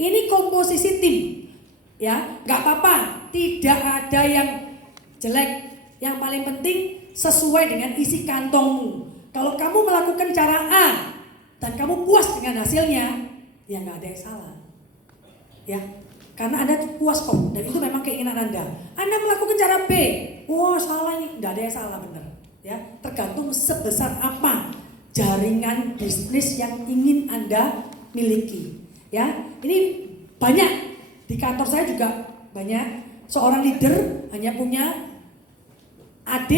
Ini komposisi tim, ya, nggak apa-apa, tidak ada yang jelek. Yang paling penting sesuai dengan isi kantongmu. Kalau kamu melakukan cara A dan kamu puas dengan hasilnya, ya nggak ada yang salah, ya. Karena Anda puas kok, dan itu memang keinginan Anda. Anda melakukan cara B, wah salah nih, nggak ada yang salah, bener, ya. Tergantung sebesar apa jaringan bisnis yang ingin Anda miliki, ya. Ini banyak di kantor saya juga banyak seorang leader hanya punya AD,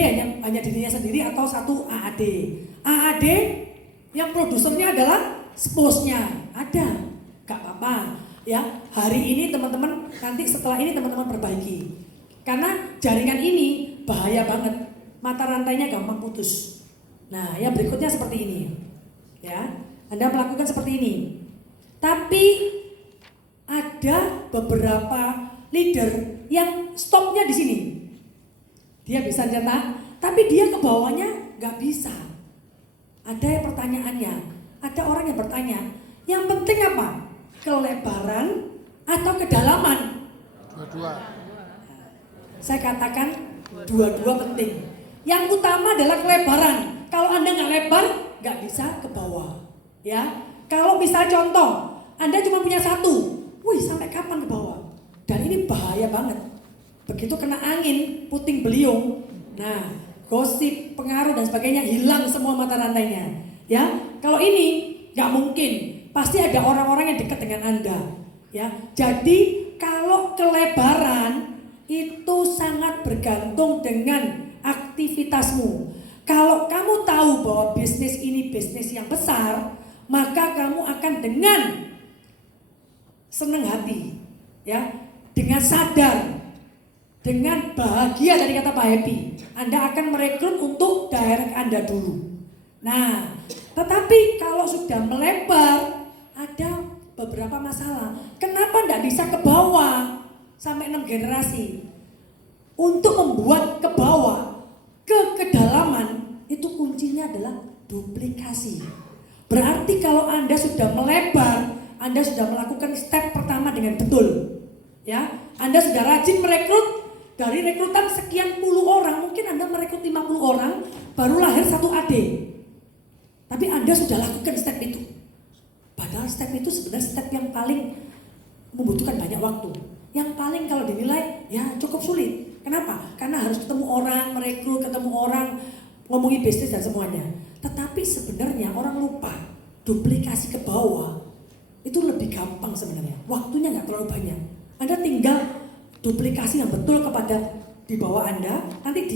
hanya dirinya sendiri atau satu AAD. AAD yang produsernya adalah spouse-nya ada, gak apa-apa, ya. Hari ini teman-teman, nanti setelah ini teman-teman perbaiki, karena jaringan ini bahaya banget, mata rantainya gampang putus. Nah, yang berikutnya seperti ini, ya. Anda melakukan seperti ini, tapi ada beberapa leader yang stopnya di sini. Dia bisa cetak, tapi dia ke bawahnya nggak bisa. Ada yang pertanyaannya, ada orang yang bertanya, yang penting apa? Kelebaran atau kedalaman? Dua-dua. Saya katakan dua-dua penting. Yang utama adalah kelebaran. Kalau Anda nggak lebar, nggak bisa ke bawah. Ya, kalau bisa contoh, Anda cuma punya satu, wih sampai kapan ke bawah? Dan ini bahaya banget. Begitu kena angin, puting beliung, nah gosip, pengaruh dan sebagainya hilang semua mata rantainya. Ya, kalau ini nggak mungkin, pasti ada orang-orang yang dekat dengan Anda. Ya, jadi kalau kelebaran itu sangat bergantung dengan aktivitasmu. Kalau kamu tahu bahwa bisnis ini bisnis yang besar, maka kamu akan dengan senang hati, ya, dengan sadar, dengan bahagia, dari kata Pak Happy, Anda akan merekrut untuk direct Anda dulu. Nah, tetapi kalau sudah melebar, ada beberapa masalah. Kenapa tidak bisa ke bawah sampai 6 generasi? Untuk membuat ke bawah, ke kedalaman, itu kuncinya adalah duplikasi. Berarti kalau Anda sudah melebar, Anda sudah melakukan step pertama dengan betul. Ya, Anda sudah rajin merekrut. Dari rekrutan sekian puluh orang, mungkin Anda merekrut 50 orang, baru lahir satu AD. Tapi Anda sudah lakukan step itu. Padahal step itu sebenarnya step yang paling membutuhkan banyak waktu. Yang paling kalau dinilai, ya cukup sulit. Kenapa? Karena harus ketemu orang, merekrut, ketemu orang, ngomongin bisnis dan semuanya. Tetapi sebenarnya orang lupa, duplikasi ke bawah, itu lebih gampang sebenarnya. Waktunya nggak terlalu banyak. Anda tinggal duplikasi yang betul kepada di bawah Anda, nanti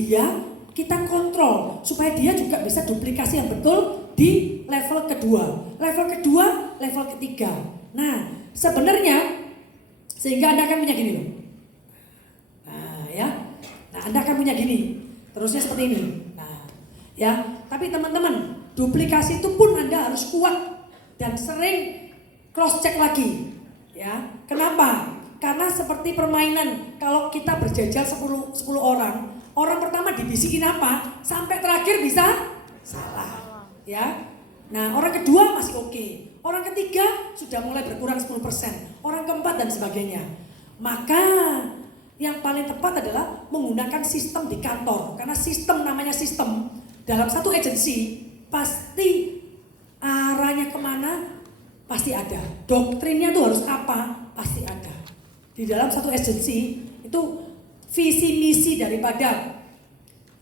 kita kontrol supaya dia juga bisa duplikasi yang betul di level kedua, level ketiga. Nah, sebenarnya sehingga Anda akan punya gini loh. Nah, ya. Nah, Anda akan punya gini. Terusnya seperti ini. Nah, ya, tapi teman-teman, duplikasi itu pun Anda harus kuat dan sering cross check lagi. Ya. Kenapa? Karena seperti permainan, kalau kita berjajal 10 orang, orang pertama dibisikin apa, sampai terakhir bisa salah, ya. Nah, orang kedua masih oke, orang ketiga sudah mulai berkurang 10%, orang keempat dan sebagainya. Maka yang paling tepat adalah menggunakan sistem di kantor, karena sistem namanya sistem dalam satu agensi pasti arahnya kemana pasti ada, doktrinnya tuh harus apa pasti ada. Di dalam satu agensi itu visi misi daripada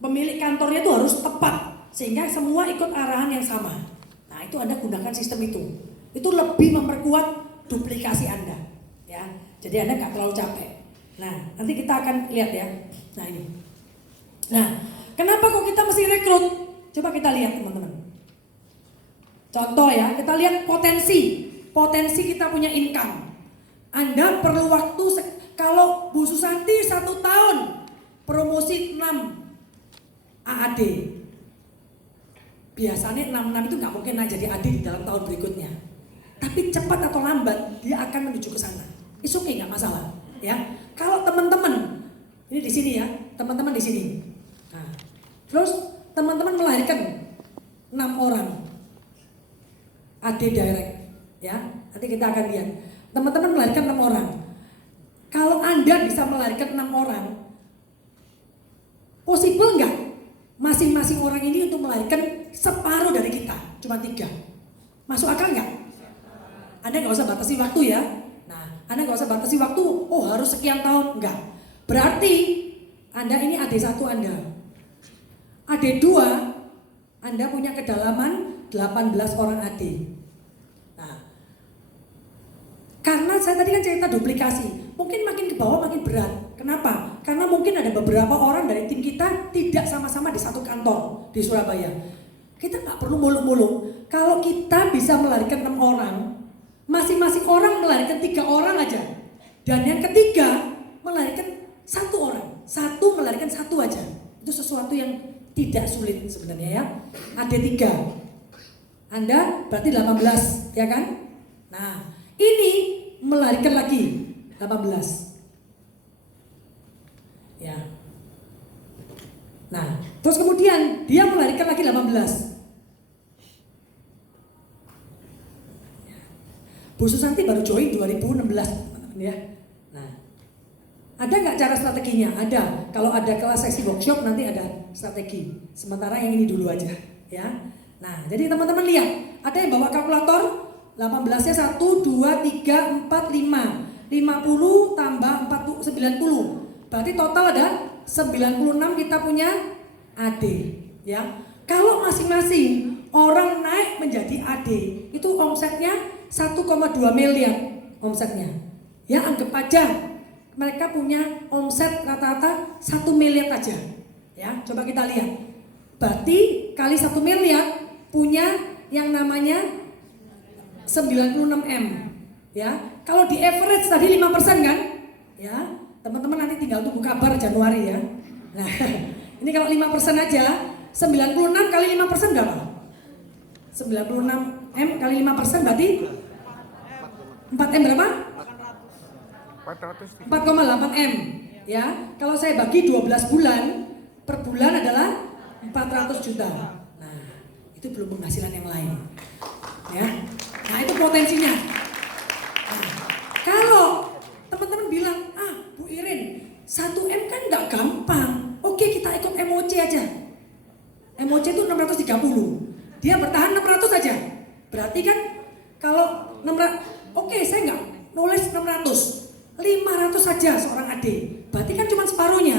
pemilik kantornya itu harus tepat sehingga semua ikut arahan yang sama. Nah, itu Anda gunakan sistem itu. Itu lebih memperkuat duplikasi Anda, ya. Jadi Anda nggak terlalu capek. Nah, nanti kita akan lihat ya. Nah, ini. Nah, kenapa kok kita mesti rekrut? Coba kita lihat teman-teman. Contoh ya, kita lihat potensi kita punya income. Anda perlu waktu, kalau Bu Susanti 1 tahun promosi 6 AAD. Biasanya 6 itu nggak mungkin naik jadi AD di dalam tahun berikutnya. Tapi cepat atau lambat dia akan menuju ke sana. It's okay, nggak masalah. Ya, kalau teman-teman ini di sini ya, teman-teman di sini. Nah, terus teman-teman melahirkan 6 orang AD direct, ya. Nanti kita akan lihat. Teman-teman melahirkan 6 orang. Kalau Anda bisa melahirkan 6 orang, possible nggak masing-masing orang ini untuk melahirkan separuh dari kita, cuma 3? Masuk akal nggak? Anda nggak usah batasi waktu ya. Nah, Anda nggak usah batasi waktu, oh harus sekian tahun, enggak. Berarti Anda ini AD1 Anda. AD2, Anda punya kedalaman 18 orang AD. Nah, karena saya tadi kan cerita duplikasi, mungkin makin ke bawah makin berat. Kenapa? Karena mungkin ada beberapa orang dari tim kita tidak sama-sama di satu kantor di Surabaya. Kita nggak perlu muluk-muluk. Kalau kita bisa melahirkan 6 orang, masing-masing orang melahirkan 3 orang aja. Dan yang ketiga melahirkan 1 orang. 1 melahirkan 1 aja. Itu sesuatu yang tidak sulit sebenarnya ya. Ada 3. Anda berarti 18, ya kan? Nah, ini melahirkan lagi 18. Ya. Nah, terus kemudian dia melahirkan lagi 18. Bu Susanti baru join 2016, teman-teman ya. Nah, ada nggak cara strateginya? Ada. Kalau ada kelas seksi workshop nanti ada strategi. Sementara yang ini dulu aja, ya. Nah, jadi teman-teman lihat, ada yang bawa kalkulator, 18-nya 1, 2, 3, 4, 5. 50 tambah 40, 90. Berarti total ada 96 kita punya AD, ya. Kalau masing-masing orang naik menjadi AD, itu omsetnya 1,2 miliar omsetnya. Ya, anggap aja mereka punya omset rata-rata 1 miliar aja. Ya, coba kita lihat. Berarti kali 1 miliar punya yang namanya 96 M. Ya, kalau di average tadi 5% kan? Ya, teman-teman nanti tinggal tunggu kabar Januari ya. Nah, ini kalau 5% aja, 96 kali 5% berapa? 96 M kali 5% berarti 4 M berapa? 4,8 M. Ya, kalau saya bagi 12 bulan, per bulan adalah 400 juta. Nah, itu belum penghasilan yang lain. Ya. Nah, itu potensinya. Nah, kalau teman-teman bilang, Bu Irin, 1 M kan nggak gampang. Oke, kita ikut MOC aja. MOC itu 630. Dia bertahan 600 aja. Berarti kan kalau 600, oke, saya nggak nulis 600. 500 saja seorang AD. Berarti kan cuma separuhnya.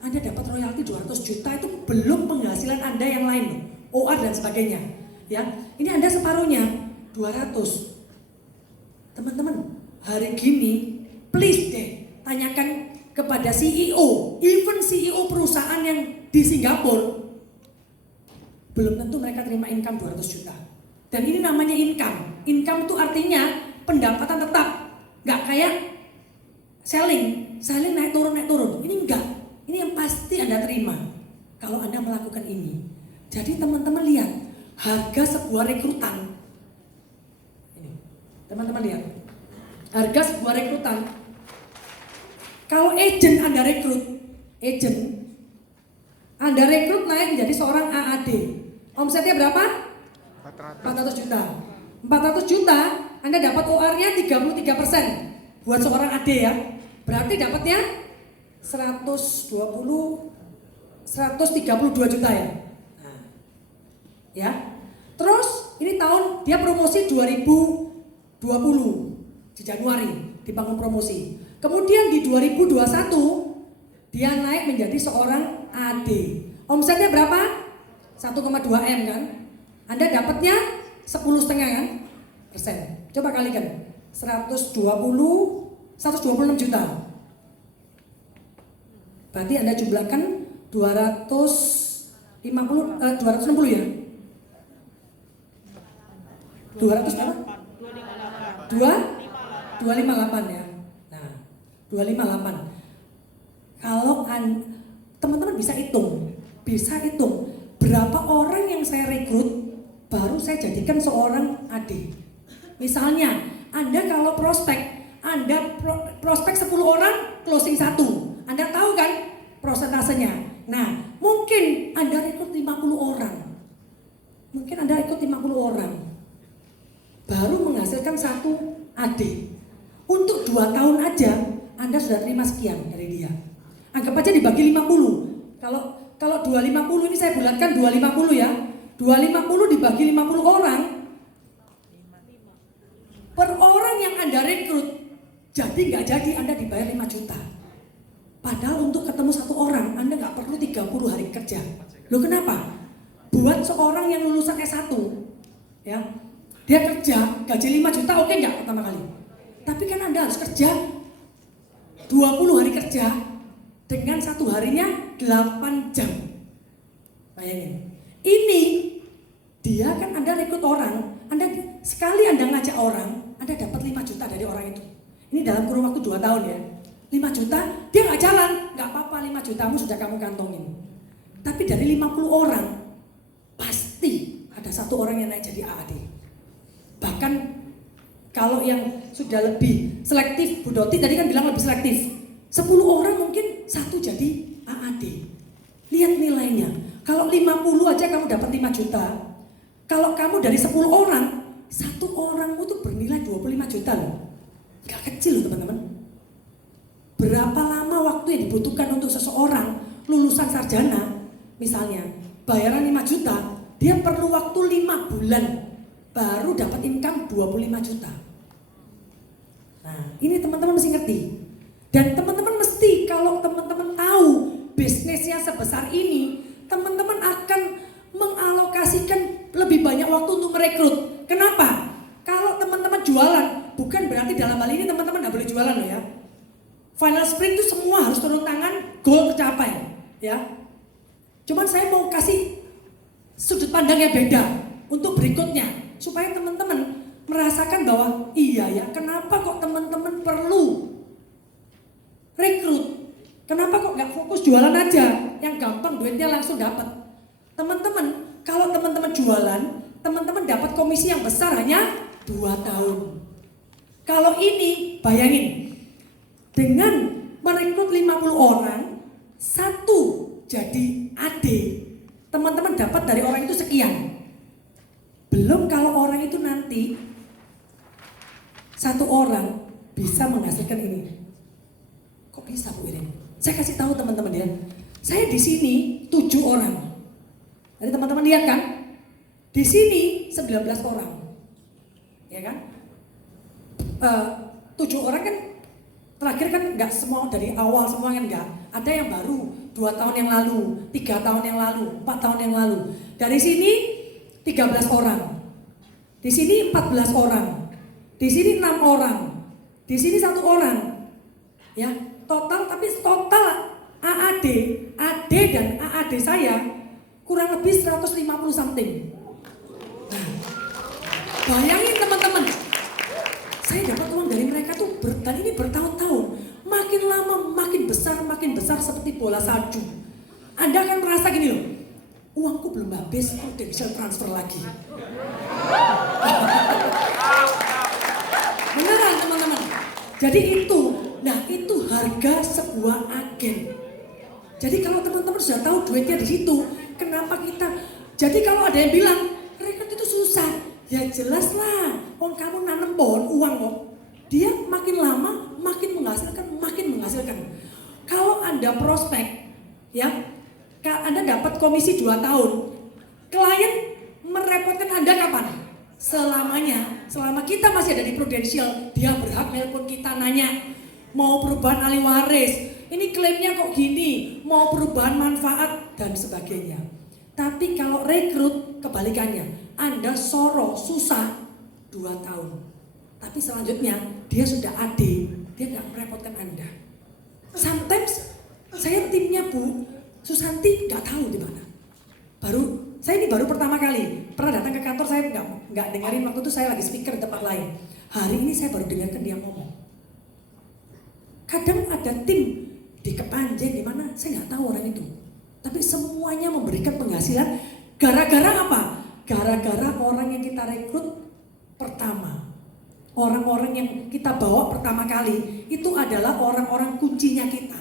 Anda dapat royalti 200 juta itu belum penghasilan Anda yang lain, OR dan sebagainya. Ya, ini Anda separuhnya 200. Teman-teman, hari gini please deh tanyakan kepada CEO, even CEO perusahaan yang di Singapura, belum tentu mereka terima income 200 juta. Dan ini namanya income. Income itu artinya pendapatan tetap, nggak kayak selling naik turun. Ini enggak, ini yang pasti Anda terima kalau Anda melakukan ini. Jadi teman-teman lihat harga sebuah rekrutan. Ini, teman-teman lihat harga sebuah rekrutan. Kalau agent Anda rekrut naik menjadi seorang AAD, omsetnya berapa? 400 juta. 400 juta, Anda dapat OR-nya 33% buat seorang AD ya. Berarti dapatnya 132 juta ya. Nah, ya. Terus ini tahun dia promosi 2020 di Januari dibangun promosi. Kemudian di 2021 dia naik menjadi seorang AD. Omsetnya berapa? 1,2 M kan? Anda dapatnya 10,5 kan? Persen. Coba kalikan. 126 juta. Berarti Anda jumlahkan 260 ya? 200 berapa? 258 ya. Nah, 258. Kalau teman-teman bisa hitung berapa orang yang saya rekrut baru saya jadikan seorang AD. Misalnya, Anda kalau prospek 10 orang, closing 1. Anda tahu kan prosentasenya. Nah, mungkin Anda rekrut 50 orang. Mungkin Anda ikut 50 orang. Baru menghasilkan 1 AD. 2 tahun aja Anda sudah terima sekian dari dia. Anggap aja dibagi 50. Kalau 250 ini saya bulatkan 250 ya. 250 dibagi 50 orang. Per orang yang Anda rekrut, jadi nggak jadi Anda dibayar 5 juta. Padahal untuk ketemu satu orang Anda nggak perlu 30 hari kerja. Loh kenapa? Buat seorang yang lulusan S1, ya, dia kerja gaji 5 juta oke nggak pertama kali? Tapi kan Anda harus kerja 20 hari kerja dengan satu harinya 8 jam. Bayangin. Ini dia kan Anda rekrut orang, sekali Anda ngajak orang, Anda dapat 5 juta dari orang itu. Ini dalam kurun waktu 2 tahun ya. 5 juta, dia nggak jalan, nggak apa-apa 5 jutamu sudah kamu kantongin. Tapi dari 50 orang, pasti ada satu orang yang naik jadi AAD. Bahkan kalau yang sudah lebih selektif, Bu Doti tadi kan bilang lebih selektif. 10 orang mungkin satu jadi AAD. Lihat nilainya. Kalau 50 aja kamu dapat 5 juta. Kalau kamu dari 10 orang, satu orangmu tuh bernilai 25 juta loh. Gak kecil loh teman-teman. Berapa lama waktu yang dibutuhkan untuk seseorang lulusan sarjana, misalnya bayaran 5 juta, dia perlu waktu 5 bulan baru dapat income 25 juta. Nah, ini teman-teman mesti ngerti. Dan teman-teman mesti kalau teman-teman tahu bisnisnya sebesar ini, teman-teman akan mengalokasikan lebih banyak waktu untuk merekrut. Kenapa? Kalau teman-teman jualan, bukan berarti dalam hal ini teman-teman nggak boleh jualan loh ya. Final sprint itu semua harus turun tangan, goal tercapai, ya. Cuman saya mau kasih sudut pandang yang beda untuk berikutnya, supaya teman-teman merasakan bahwa iya ya, kenapa kok teman-teman perlu rekrut? Kenapa kok nggak fokus jualan aja, yang gampang duitnya langsung dapat? Teman-teman, kalau teman-teman jualan, teman-teman dapat komisi yang besar hanya 2 tahun. Kalau ini, bayangin. Dengan merekrut 50 orang, satu jadi AD, teman-teman dapat dari orang itu sekian. Belum kalau orang itu nanti satu orang bisa menghasilkan ini. Kok bisa Bu Irin? Saya kasih tahu teman-teman ya. Saya di sini 7 orang. Jadi teman-teman lihat kan? Di sini 19 orang. Ya kan? 7 orang kan terakhir kan nggak semua dari awal semua kan nggak. Ada yang baru 2 tahun yang lalu, 3 tahun yang lalu, 4 tahun yang lalu. Dari sini 13 orang. Di sini 14 orang. Di sini 6 orang. Di sini 1 orang. Ya, total AAD, AD dan AAD saya kurang lebih 150 something. Nah, bayangin teman-teman. Saya dapat uang dari mereka tuh dan ini bertahun-tahun. Makin lama makin besar seperti bola salju. Anda akan merasa gini loh, uangku belum habis, kok udah bisa transfer lagi. Beneran teman-teman. Jadi itu harga sebuah agen. Jadi kalau teman-teman sudah tahu duitnya di situ, kenapa kita? Jadi kalau ada yang bilang rekrut itu susah, ya jelas lah. Kamu nanam pohon uang kok. Dia makin lama makin menghasilkan. Kalau Anda prospek, ya, Anda dapat komisi 2 tahun. Klien merepotkan Anda kapan? Selamanya. Selama kita masih ada di Prudential, dia berhak nelpon kita nanya, mau perubahan ahli waris, ini klaimnya kok gini, mau perubahan manfaat dan sebagainya. Tapi kalau rekrut kebalikannya, Anda soro susah 2 tahun. Tapi selanjutnya dia sudah AD, dia nggak merepotkan Anda. Sometimes saya timnya Bu Susanti nggak tahu di mana. Saya ini baru pertama kali pernah datang ke kantor, saya nggak dengerin waktu itu saya lagi speaker di tempat lain. Hari ini saya baru dengarkan dia ngomong. Kadang ada tim di Kepanjen di mana saya nggak tahu orang itu, tapi semuanya memberikan penghasilan. Gara-gara apa? Gara-gara orang yang kita rekrut pertama. Orang-orang yang kita bawa pertama kali itu adalah orang-orang kuncinya kita.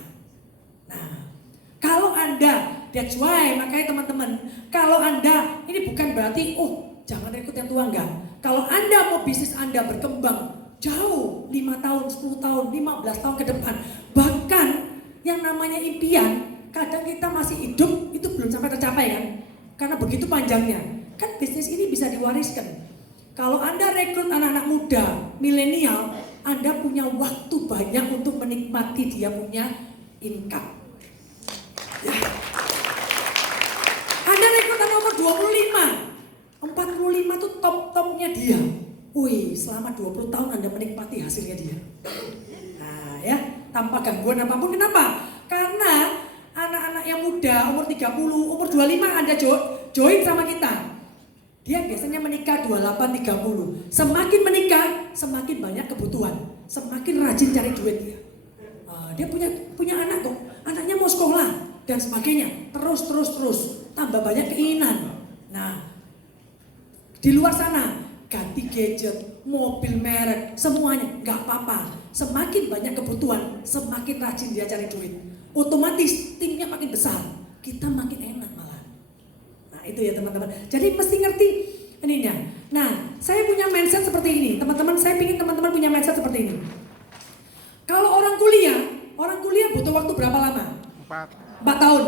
Nah, kalau Anda, that's why makanya teman-teman, kalau Anda ini bukan berarti jangan rekrut yang tua, enggak. Kalau Anda mau bisnis Anda berkembang jauh 5 tahun, 10 tahun, 15 tahun ke depan. Bahkan yang namanya impian, kadang kita masih hidup itu belum sampai tercapai kan? Karena begitu panjangnya. Kan bisnis ini bisa diwariskan. Kalau Anda rekrut anak-anak muda, milenial, Anda punya waktu banyak untuk menikmati dia punya income. Ya. Anda rekrut anak umur 25, 45 itu top-topnya dia. Wih, selama 20 tahun Anda menikmati hasilnya dia. Nah ya, tanpa gangguan apapun. Kenapa? Karena anak-anak yang muda, umur 30, umur 25 Anda join sama kita. Dia biasanya menikah 28-30. Semakin menikah, semakin banyak kebutuhan. Semakin rajin cari duit dia. Dia punya anak kok. Anaknya mau sekolah dan sebagainya. Terus. Tambah banyak keinginan. Nah, di luar sana ganti gadget, mobil merek, semuanya nggak apa-apa. Semakin banyak kebutuhan, semakin rajin dia cari duit. Otomatis timnya makin besar, kita makin enak malah. Nah itu ya teman-teman. Jadi mesti ngerti ininya. Nah saya punya mindset seperti ini, teman-teman. Saya ingin teman-teman punya mindset seperti ini. Kalau orang kuliah butuh waktu berapa lama? 4 tahun,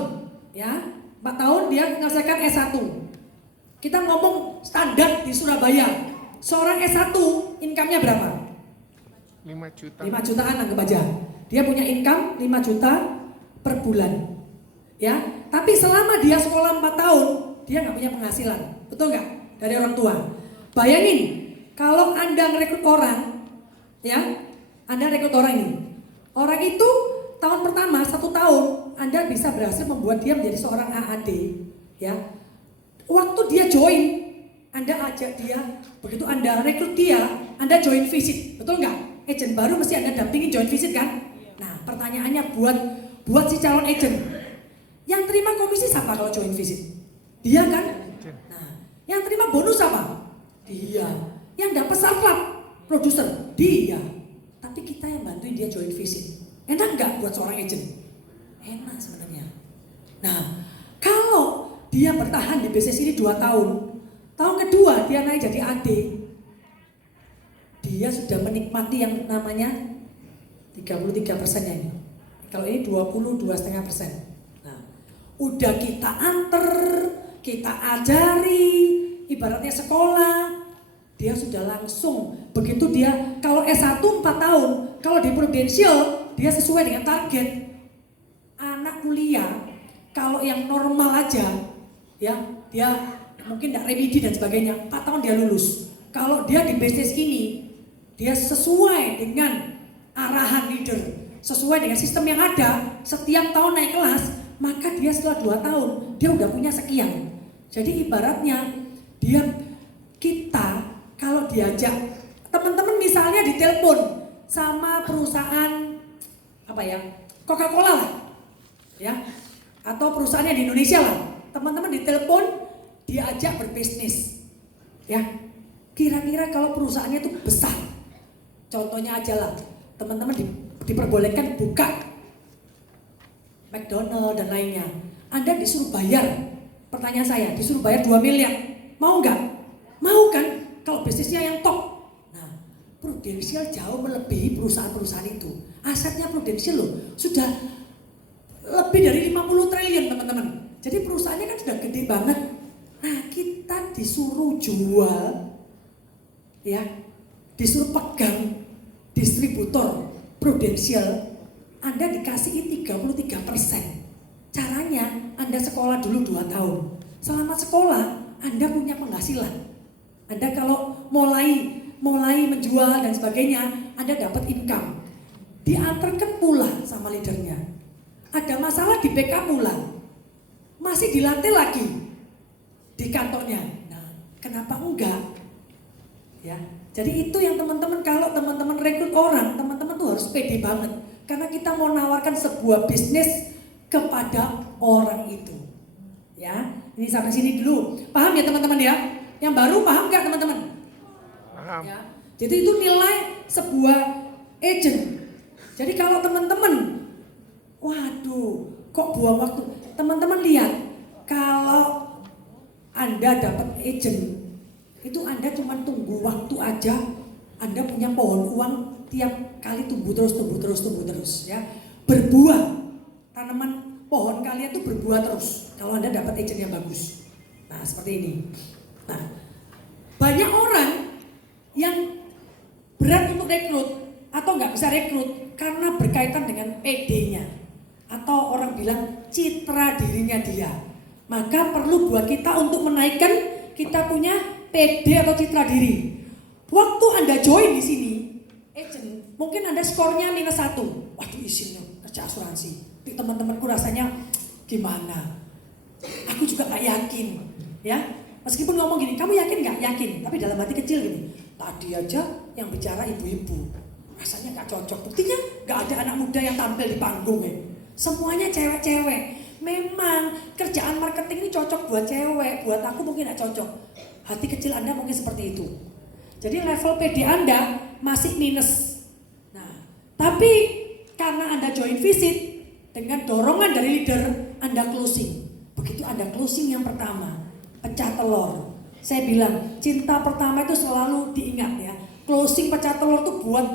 ya. 4 tahun dia menyelesaikan S1. Kita ngomong standar di Surabaya. Seorang S1 income-nya berapa? 5 juta. 5 jutaan anggap aja. Dia punya income 5 juta per bulan. Ya, tapi selama dia sekolah 4 tahun, dia nggak punya penghasilan. Betul nggak? Dari orang tua. Bayangin, kalau Anda merekrut orang, ya, Anda rekrut orang ini. Orang itu tahun pertama, 1 tahun, Anda bisa berhasil membuat dia menjadi seorang AAD. Ya, waktu dia join, Anda ajak dia, begitu Anda rekrut dia, Anda join visit, betul nggak? Agent baru mesti Anda dampingin join visit kan? Nah, pertanyaannya buat si calon agent, yang terima komisi siapa kalau join visit? Dia kan? Nah, yang terima bonus apa? Dia. Yang dapat salary produser? Dia. Tapi kita yang bantuin dia join visit. Enak nggak buat seorang agent? Enak sebenarnya. Nah, kalau dia bertahan di bisnis ini 2 tahun, tahun kedua dia naik jadi AD, dia sudah menikmati yang namanya 33%-nya ini. Kalau ini 22,5%. Nah, udah kita anter, kita ajari, ibaratnya sekolah, dia sudah langsung. Begitu dia, kalau S1 4 tahun, kalau di Prudential, dia sesuai dengan target. Anak kuliah, kalau yang normal aja, ya dia mungkin tidak remedi dan sebagainya, 4 tahun dia lulus. Kalau dia di bisnis ini, dia sesuai dengan arahan leader, sesuai dengan sistem yang ada, setiap tahun naik kelas, maka dia setelah 2 tahun, dia udah punya sekian. Jadi ibaratnya, kita kalau diajak, teman-teman misalnya ditelepon sama perusahaan, Coca-Cola lah, ya, atau perusahaannya di Indonesia lah, teman-teman ditelepon, diajak berbisnis, ya, kira-kira kalau perusahaannya itu besar, contohnya aja lah, teman-teman diperbolehkan buka McDonald dan lainnya, Anda disuruh bayar, pertanyaan saya, disuruh bayar 2 miliar, mau nggak? Mau kan? Kalau bisnisnya yang top. Nah, Prudential jauh melebihi perusahaan-perusahaan itu. Asetnya Prudential loh, sudah lebih dari 50 triliun teman-teman. Jadi perusahaannya kan sudah gede banget. Nah, kita disuruh jual, ya, disuruh pegang distributor Prudential, Anda dikasih 33%. Caranya Anda sekolah dulu 2 tahun. Selama sekolah Anda punya penghasilan. Anda kalau mulai menjual dan sebagainya, Anda dapat income. Diantarkan pula sama leadernya. Ada masalah di backup pula. Masih dilatih lagi di kantornya. Nah, kenapa enggak? Ya. Jadi itu yang teman-teman, kalau teman-teman rekrut orang, teman-teman tuh harus pede banget. Karena kita mau nawarkan sebuah bisnis kepada orang itu. Ya, ini sampai sini dulu. Paham ya teman-teman ya? Yang baru paham nggak teman-teman? Paham. Ya. Jadi itu nilai sebuah agent. Jadi kalau teman-teman, waduh, kok buang waktu? Teman-teman lihat, kalau Anda dapat agent, itu Anda cuma tunggu waktu aja, Anda punya pohon uang tiap kali tumbuh terus ya. Berbuah, tanaman pohon kalian tuh berbuah terus kalau Anda dapat agent yang bagus. Nah seperti ini. Nah banyak orang yang berat untuk rekrut atau nggak bisa rekrut karena berkaitan dengan PD-nya atau orang bilang citra dirinya dia. Maka perlu buat kita untuk menaikkan kita punya PD atau citra diri. Waktu Anda join di sini, agent, mungkin Anda skornya -1. Waduh isinya kerja asuransi. Teman-temanku rasanya gimana? Aku juga nggak yakin, ya. Meskipun ngomong gini, kamu yakin nggak? Yakin. Tapi dalam hati kecil gini. Tadi aja yang bicara ibu-ibu, rasanya nggak cocok. Buktinya nggak ada anak muda yang tampil di panggung ya. Semuanya cewek-cewek. Memang kerjaan marketing ini cocok buat cewek, buat aku mungkin nggak cocok. Hati kecil Anda mungkin seperti itu. Jadi level PD Anda masih minus. Nah, tapi karena Anda join visit dengan dorongan dari leader, Anda closing. Begitu Anda closing yang pertama, pecah telur. Saya bilang cinta pertama itu selalu diingat ya. Closing pecah telur itu buat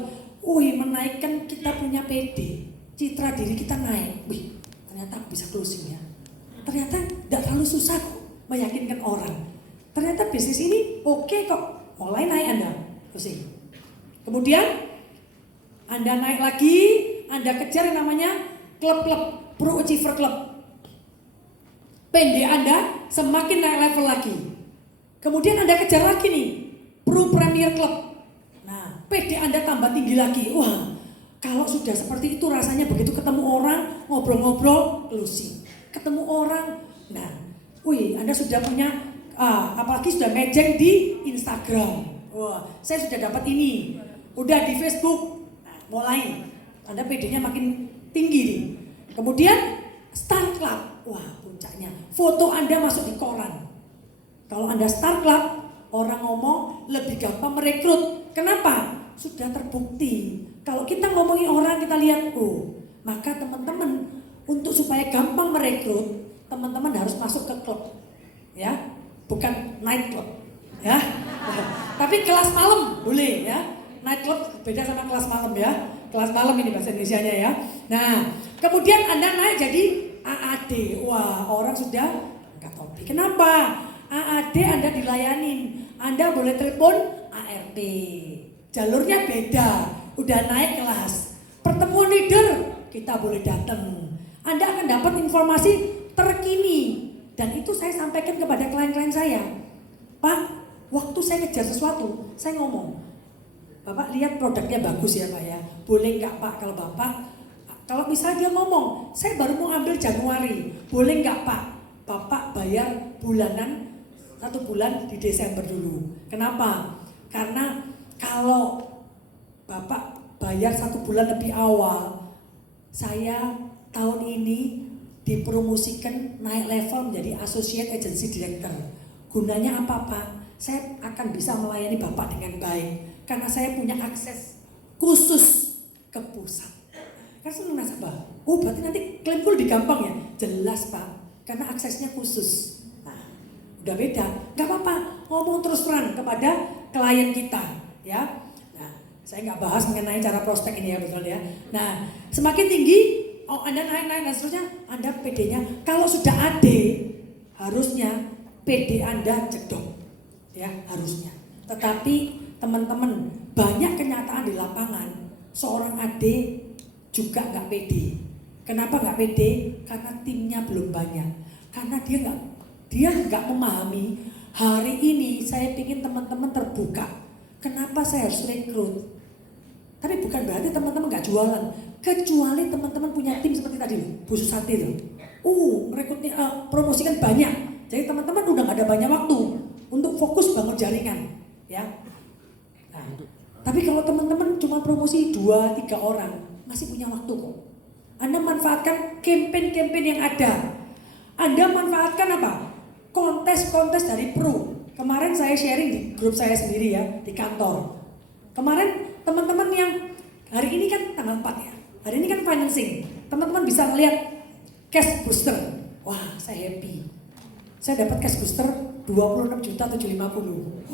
menaikkan kita punya PD, citra diri kita naik. Wih, ternyata aku bisa closing ya. Ternyata tidak terlalu susah kok meyakinkan orang. Ternyata bisnis ini oke kok. Mulai naik Anda closing. Kemudian Anda naik lagi, Anda kejar yang namanya klub-klub Pro Achiever Club. PD Anda semakin naik level lagi. Kemudian Anda kejar lagi nih, Pro Premier Club. Nah, PD Anda tambah tinggi lagi. Wah, kalau sudah seperti itu rasanya begitu ketemu orang, ngobrol-ngobrol, closing. Ketemu orang, nah, Anda sudah punya, apalagi sudah mejeng di Instagram. Wah, saya sudah dapat ini. Udah di Facebook, nah, mulai. Anda PD-nya makin tinggi nih. Kemudian, Star Club. Wah, puncaknya. Foto Anda masuk di koran. Kalau Anda Star Club, orang ngomong lebih gampang merekrut. Kenapa? Sudah terbukti. Kalau kita ngomongin orang, kita lihat, maka teman-teman untuk supaya gampang merekrut, teman-teman harus masuk ke klub, ya, bukan night club, ya. Tapi kelas malam boleh, ya. Night club beda sama kelas malam ya. Kelas malam ini bahasa Indonesianya ya. Nah, kemudian Anda naik jadi AAD. Wah, orang sudah angkat topi. Kenapa? AAD Anda dilayanin, Anda boleh telepon ART, jalurnya beda, udah naik kelas. Pertemuan leader kita boleh datang, Anda akan dapat informasi terkini. Dan itu saya sampaikan kepada klien-klien saya. Pak, waktu saya kejar sesuatu, saya ngomong, Bapak lihat produknya bagus ya Pak ya, boleh nggak Pak kalau Bapak, kalau misalnya dia ngomong, saya baru mau ambil Januari, boleh nggak Pak, Bapak bayar bulanan 1 bulan di Desember dulu. Kenapa? Karena kalau Bapak bayar 1 bulan lebih awal, saya tahun ini dipromosikan naik level menjadi Associate Agency Director. Gunanya apa Pak? Saya akan bisa melayani Bapak dengan baik karena saya punya akses khusus ke pusat. Kan senang nasabah. Berarti nanti klaimku lebih gampang ya? Jelas Pak, karena aksesnya khusus. Udah beda, nggak apa-apa, ngomong terus terang kepada klien kita, ya. Nah, saya nggak bahas mengenai cara prospek ini ya, betul ya. Nah, semakin tinggi, Anda naik dan seterusnya, Anda PD-nya. Kalau sudah AD, harusnya PD Anda jedok, ya harusnya. Tetapi teman-teman, banyak kenyataan di lapangan, seorang AD juga nggak PD. Kenapa nggak PD? Karena timnya belum banyak, karena dia nggak memahami hari ini saya ingin teman-teman terbuka. Kenapa saya harus rekrut? Tapi bukan berarti teman-teman nggak jualan. Kecuali teman-teman punya tim seperti tadi, Bu Susati itu. Rekrutnya promosikan banyak. Jadi teman-teman udah nggak ada banyak waktu untuk fokus bangun jaringan, ya. Nah, tapi kalau teman-teman cuma promosi 2-3 orang, masih punya waktu kok. Anda manfaatkan campaign-campaign yang ada. Anda manfaatkan apa? Kontes-kontes dari Pro. Kemarin saya sharing di grup saya sendiri ya, di kantor. Kemarin teman-teman yang hari ini kan tanggal 4 ya. Hari ini kan financing. Teman-teman bisa melihat cash booster. Wah, saya happy. Saya dapat cash booster 26.750.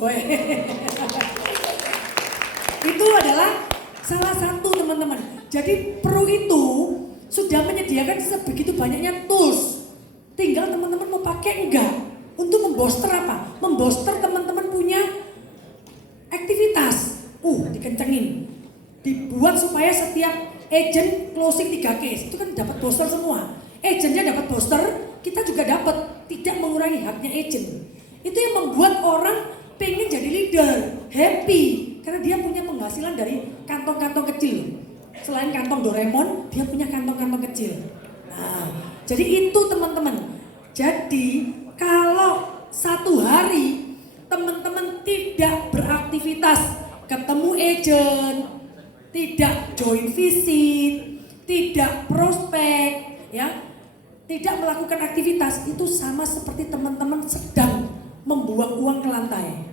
Itu adalah salah satu teman-teman. Jadi Pro itu sudah menyediakan sebegitu banyaknya tools. Tinggal teman-teman mau pakai enggak. Untuk membooster apa? Membooster teman-teman punya aktivitas. Dikencengin. Dibuat supaya setiap agent closing 3 case itu kan dapat booster semua. Agentnya dapat booster, kita juga dapat, tidak mengurangi haknya agent. Itu yang membuat orang pengen jadi leader, happy karena dia punya penghasilan dari kantong-kantong kecil. Selain kantong Doraemon, dia punya kantong-kantong kecil. Nah, jadi itu teman-teman. Jadi kalau satu hari teman-teman tidak beraktivitas, ketemu agent, tidak join visit, tidak prospek, ya, tidak melakukan aktivitas, itu sama seperti teman-teman sedang membuang uang ke lantai.